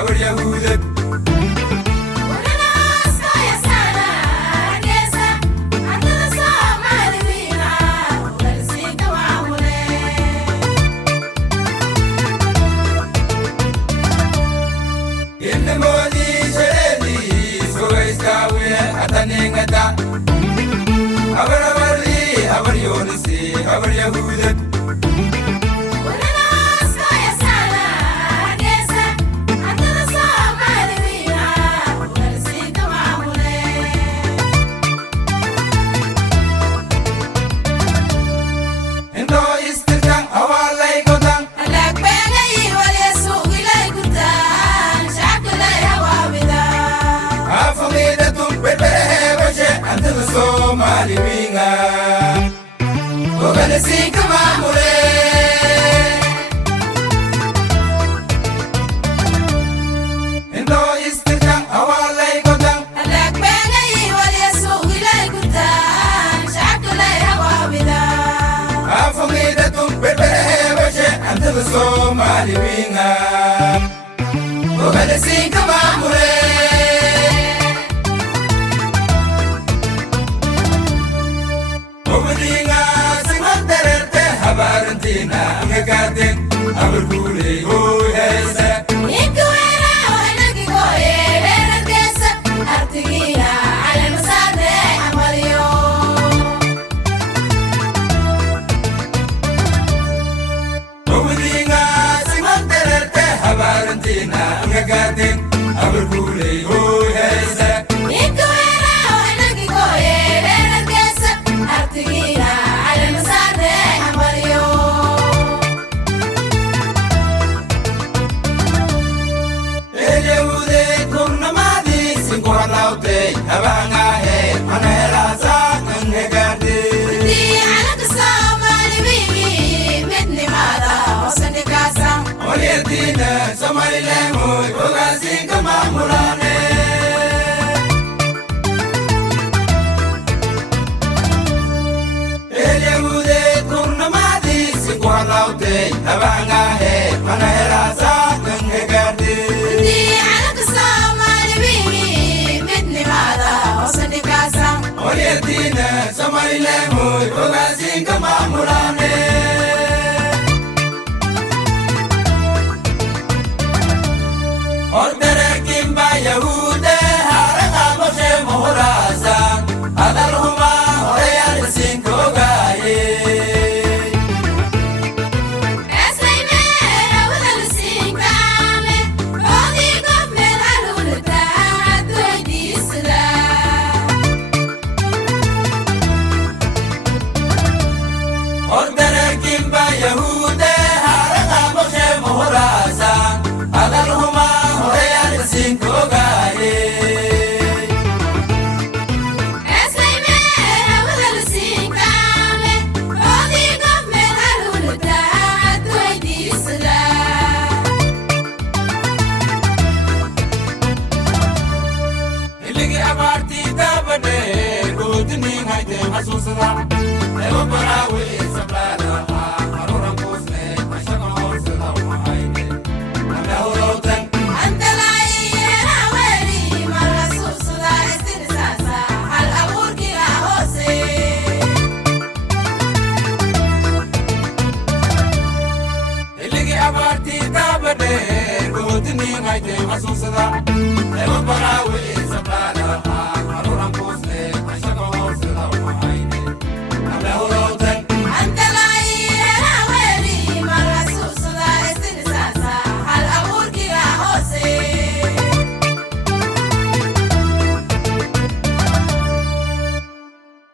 أبر يهودك أبر يونسي أبر يهودك Somali winga, ogana sika mamure. Indo istirang awalay kodang. Alak bengai wali suhilay kutan, shakulay hawabida. Afamida tum berbere bache, antal Somali winga, ogana sika mamure. Valentina, I'm garden, I'm gully, oh, yes. Ikuera, Naki Goye, and Dessa, Artigia, I'm a Sunday, Amario. Opening us in Monterete, Valentina, I'm garden, I'm gully, oh, yes. Ikuera, Naki Goye, and Dessa, Artigia, I'm a Sunday, Amario. Abanga he, manera sa, nge garde. Di anak Somali wingi, mitni mara, osandi kasa. Olietina, Somali lemo, ogasi kamamulane. Eliagude kurnamadi, singwalaute, abanga he, manera sa, nge garde. Di anak Somali wingi, mitni mara, osandi kasa. Olietina, Somali lemo, ogasi kamamulane. Ordere kimba Yahude, haraka moshe mohorasa, adarhuma horeyan sinko gaye. Ordere kimba Yahude, haraka moshe mohorasa, adarhuma horeyan sinko gaye. Iligi abarti tabane, godni haite hasusna.